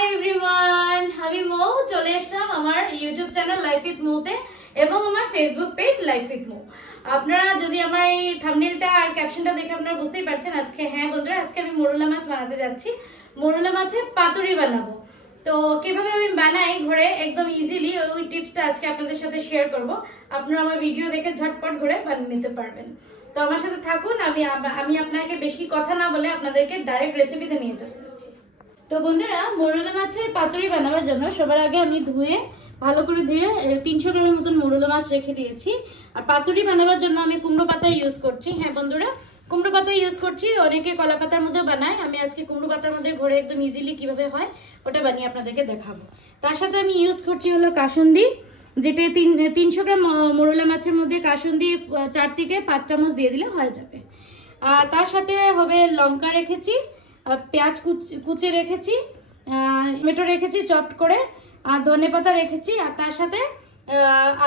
Hi everyone, আমি মৌ চলে আসলাম আমার ইউটিউব চ্যানেল লাইফ উইথ মৌতে এবং আমার ফেসবুক পেজ লাইফ উইথ মৌ। আপনারা যদি আমার এই থাম্বনেলটা আর ক্যাপশনটা দেখে আপনারা বুঝতেই পারছেন আজকে বন্ধুরা আজকে আমি মোরলা মাছ বানাতে যাচ্ছি। মোরলা মাছের পাতুরি বানাবো। তো কিভাবে আমি বানাই ঘরে একদম ইজিলি ওই টিপসটা আজকে আপনাদের সাথে শেয়ার করব। আপনারা আমার ভিডিও দেখে ঝটপট ঘরে বানিয়ে নিতে পারবেন। তো আমার সাথে থাকুন, আমি আপনাকে বেশি কথা না বলে আপনাদেরকে ডাইরেক্ট রেসিপিতে নিয়ে চলে যাচ্ছি। তো বন্ধুরা, মোরলা মাছের পাতুরি বানাবার জন্য সবার আগে আমি ভালো করে ধুয়ে 300 গ্রামের মতন মোরলা মাছ রেখে দিয়েছি। আর পাতুরি বানাবার জন্য আমি কুমড়ো পাতা ইউজ করছি। হ্যাঁ বন্ধুরা, কুমড়ো পাতা ইউজ করছি। অনেকে কলা পাতার মধ্যে বানায়, আমি আজকে কুমড়ো পাতার মধ্যে ঘরে একদম ইজিলি কিভাবে হয় ওটা বানিয়ে আপনাদেরকে দেখাবো। তার সাথে আমি ইউজ করছি হলো কাসুন্দি, যেটা 300 গ্রাম মোরলা মাছের মধ্যে কাসুন্দি 4 থেকে 5 চামচ দিয়ে দিলে হয়ে যাবে। আর তার সাথে হবে লঙ্কা রেখেছি, পেঁয়াজ কুচে রেখেছি, টমেটো রেখেছি চপড করে, আর ধনেপাতা রেখেছি, আর তার সাথে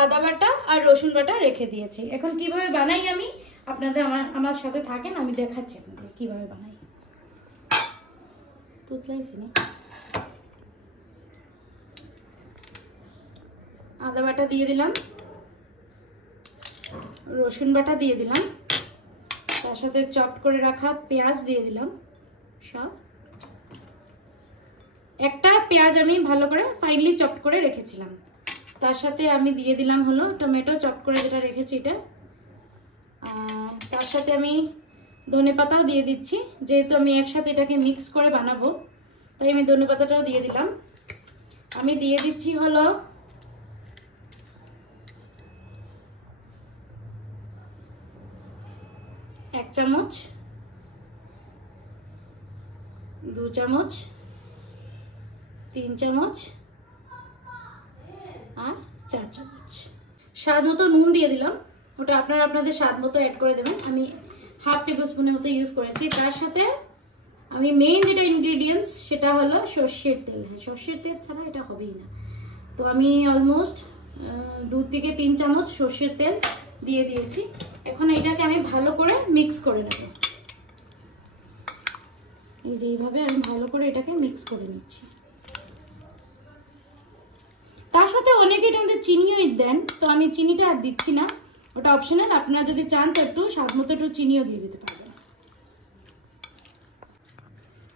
আদা বাটা আর রসুন বাটা রেখে দিয়েছি। এখন কিভাবে বানাই আমি আপনাদের আমার সাথে থাকেন, আমি দেখাচ্ছি আপনাদের কিভাবে বানাই। আদা বাটা দিয়ে দিলাম, রসুন বাটা দিয়ে দিলাম, তার সাথে চপড করে রাখা পেঁয়াজ দিয়ে দিলাম। সব একটা পেঁয়াজ আমি ভালো করে ফাইনলি চপড করে রেখেছিলাম। তার সাথে আমি দিয়ে দিলাম হলো টমেটো চপড করে যেটা রেখেছি এটা। আর তার সাথে আমি ধনেপাতাও দিয়ে দিচ্ছি, যেহেতু আমি একসাথে এটাকে মিক্স করে বানাবো তাই আমি ধনেপাতাটাও দিয়ে দিলাম। আমি দিয়ে দিচ্ছি হলো এক চামচ, 2 চামচ, 3 চামচ আর 4 চামচ। স্বাদ মতো নুন দিয়ে দিলাম, ওটা আপনারা আপনাদের স্বাদ মতো অ্যাড করে দেবেন। আমি হাফ টেবিল স্পুনের মতো ইউজ করেছি। তার সাথে আমি মেইন যেটা ইনগ্রিডিয়েন্টস সেটা হলো সর্ষের তেল। হ্যাঁ, সর্ষের তেল ছাড়া এটা হবেই না। তো আমি অলমোস্ট 2 থেকে 3 চামচ সর্ষের তেল দিয়ে দিয়েছি। এখন এটাকে আমি ভালো করে মিক্স করে নেব। এই যে এইভাবে আমি ভালো করে এটাকে মিক্স করে নিচ্ছি। তার সাথে অনেকে এটার মধ্যে চিনিও দেন, তো আমি চিনিটা আর দিচ্ছি না, ওটা অপশনাল। আপনারা যদি চান তো একটু স্বাদ মতো একটু চিনিও দিয়ে দিতে পারবেন।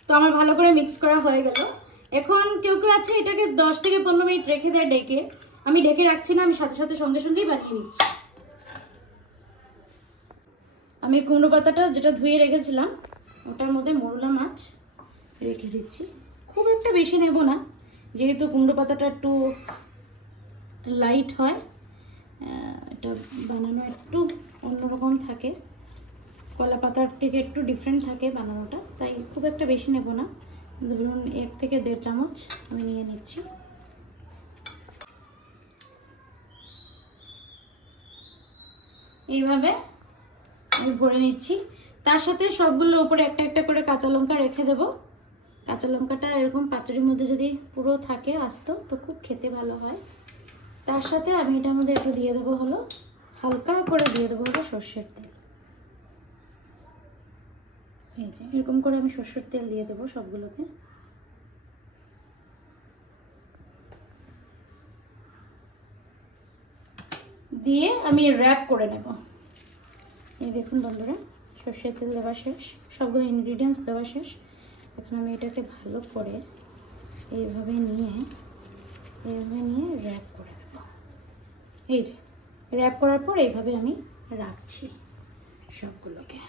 তো আমার ভালো করে মিক্স করা হয়ে গেল। এখন কেউ কেউ আছে এটাকে 10 থেকে 15 মিনিট রেখে দেয় ডেকে। আমি ঢেকে রাখছি না, আমি সাথে সাথে সঙ্গে সঙ্গেই বানিয়ে নিচ্ছি। আমি কুমড়ো পাতাটা যেটা ধুয়ে রেখেছিলাম ওটার মধ্যে মোরলা মাছ রেখে দিচ্ছি। খুব একটা বেশি নেব না, যেহেতু কুমড়ো পাতাটা একটু লাইট হয়, এটা বানানো একটু অন্যরকম থাকে, কলা পাতার থেকে একটু ডিফারেন্ট থাকে বানানোটা, তাই খুব একটা বেশি নেব না। ধরুন 1 থেকে 1.5 চামচ আমি নিয়ে নিচ্ছি। এইভাবে আমি ভরে নিচ্ছি। তার সাথে সবগুলোর উপরে একটা একটা করে কাঁচা লঙ্কা রেখে দেব। কাঁচা লঙ্কাটা এরকম পাতুরির মধ্যে যদি পুরো থাকে আস্ত তো খুব খেতে ভালো হয়। তার সাথে আমি এটার মধ্যে একটু দিয়ে দেবো হলো হালকা করে দিয়ে দেবো হলো সর্ষের তেল। এই যে এরকম করে আমি সর্ষের তেল দিয়ে দেবো সবগুলোতে। দিয়ে আমি র্যাপ করে নেব। এই দেখুন বন্ধুরা, সর্ষের তেল দেওয়া শেষ, সবগুলো ইনগ্রিডিয়েন্টস দেওয়া শেষ। এখন আমি এটাকে ভালো করে এইভাবে নিয়ে র্যাপ করে দেব। এই যে র্যাপ করার পর এইভাবে আমি রাখছি সবগুলোকে।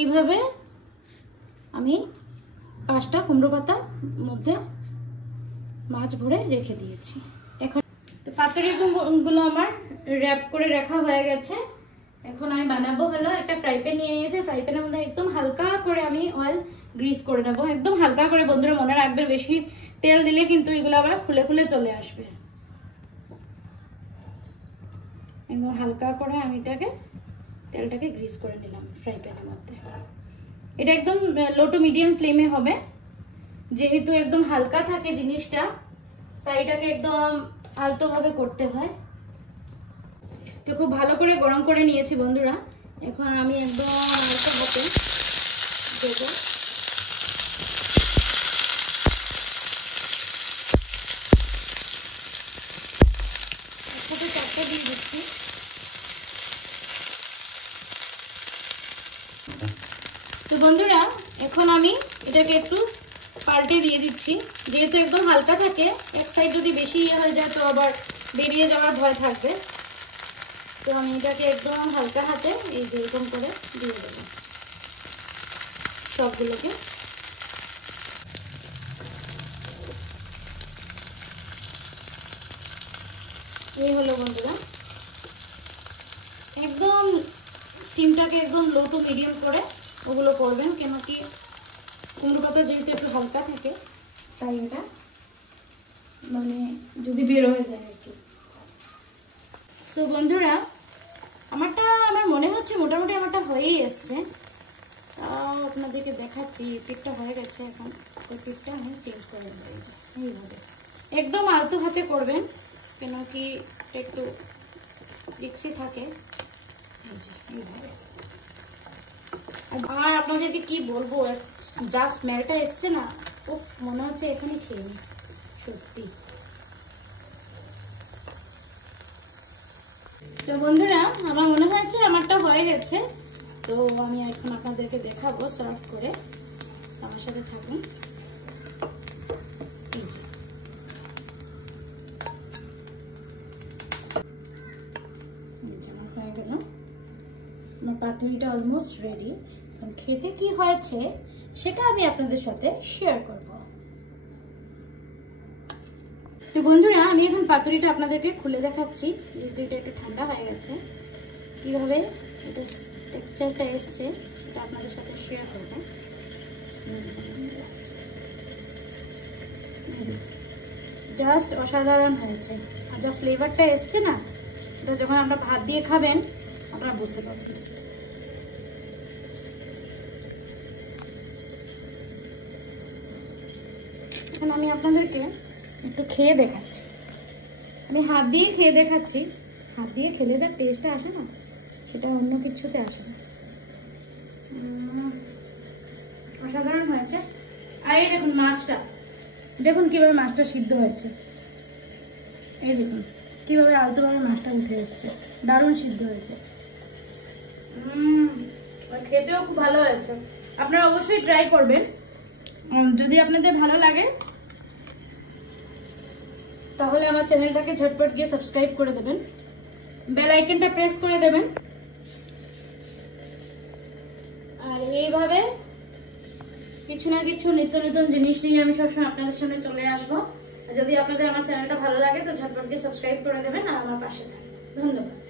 এইভাবে আমি 5টা কুমড়ো পাতার মধ্যে মাছ ভরে রেখে দিয়েছি। এখন তো পাতুরিগুলো আমার র্যাপ করে রাখা হয়ে গেছে। এখন আমি বানাবো হলো একটা ফ্রাই প্যান নিয়ে নিয়েছি। ফ্রাই প্যানের মধ্যে একদম হালকা করে আমি অয়েল গ্রিস করে নেবো, একদম হালকা করে। বন্ধুরা মনে রাখবেন, বেশি তেল দিলে কিন্তু এগুলো আবার খুলে খুলে চলে আসবে। একদম হালকা করে আমি তেলটাকে গ্রিস করে নিলাম ফ্রাই প্যানের মধ্যে। এটা একদম লো টু মিডিয়াম ফ্লেমে হবে, যেহেতু একদম হালকা থাকে জিনিসটা তাই এটাকে একদম আলতো ভাবে করতে হয়। তো খুব ভালো করে গরম করে নিয়েছি বন্ধুরা। এখন আমি একদম হালকা হাতে দেবো। একসাথে 4টা দিয়ে দিচ্ছি। তো বন্ধুরা এখন আমি এটাকে একটু পাল্টে দিয়ে দিচ্ছি, যেহেতু একদম হালকা থাকে, এক সাইড যদি বেশি ইয়ে হয়ে যায় তো আবার বেরিয়ে যাওয়ার ভয় থাকবে। তো আমি এটাকে একদম হালকা হাতে এই যে এরকম করে দিয়ে দেবো সবগুলোকে। এই হলো বন্ধুরা, একদম স্টিমটাকে একদম লো টু মিডিয়াম করে ওগুলো করবেন, কেন কি কুমড়ো পাতা যেহেতু একটু হালকা থাকে তাই এটা মানে যদি বের হয়ে যায় আর কি। তো বন্ধুরা আমার মনে হচ্ছে মোটামুটি আমারটা হয়েই এসছে। তাও আপনাদেরকে দেখাচ্ছি, এই পিঠটা হয়ে গেছে। এখন ওই পিঠটা আমি চেঞ্জ করে দেবো এইভাবে, একদম আলতো হাতে করবেন, কেন কি একটু রিক্সি থাকে এইভাবে। আর আপনাদেরকে কি বলবো, যা স্মেলটা এসছে না, উফ, মনে হচ্ছে এখানে খেয়ে নি সত্যি। তো বন্ধুরা আমার মনে হয়েছে আমারটা হয়ে গেছে। তো আমি এখন আপনাদেরকে দেখাবো সার্ভ করে, আমার সাথে থাকুন। আমার হয়ে গেল, আমার পাতুরিটা অলমোস্ট রেডি। এখন খেতে কি হয়েছে সেটা আমি আপনাদের সাথে শেয়ার করব। তো বন্ধুরা আমি এখন পাতুরিটা আপনাদেরকে খুলে দেখাচ্ছি, যেহেতু এটা একটু ঠান্ডা হয়ে গেছে। কিভাবে এটা টেক্সচারটা এসছে সেটা আপনাদের সাথে শেয়ার করব। জাস্ট অসাধারণ হয়েছে। আর যা ফ্লেভারটা এসছে না, এটা যখন আপনারা ভাত দিয়ে খাবেন আপনারা বুঝতে পারবেন। এখন আমি আপনাদেরকে একটু খেয়ে দেখাচ্ছি, আমি হাত দিয়ে খেয়ে দেখাচ্ছি। হাত দিয়ে খেলে যা টেস্টটা আসে না, সেটা অন্য কিছুতে আসে না। অসাধারণ হয়েছে। আর এই দেখুন মাছটা, দেখুন কিভাবে মাছটা সিদ্ধ হয়েছে। এই দেখুন কিভাবে আলতোভাবে মাছটা উঠে এসছে, দারুণ সিদ্ধ হয়েছে। খেতেও খুব ভালো হয়েছে। আপনারা অবশ্যই ট্রাই করবেন। যদি আপনাদের ভালো লাগে তাহলে আমার চ্যানেলটাকে ঝটপট গিয়ে সাবস্ক্রাইব করে দেবেন, বেল আইকনটা প্রেস করে দেবেন। আর এইভাবে কিছু না কিছু নিত্য নতুন জিনিস নিয়ে আমি সবসময় আপনাদের সামনে চলে আসবো। যদি আপনাদের আমার চ্যানেলটা ভালো লাগে তো ঝটপট গিয়ে সাবস্ক্রাইব করে দেবেন আর আমার পাশে থাকবেন। ধন্যবাদ।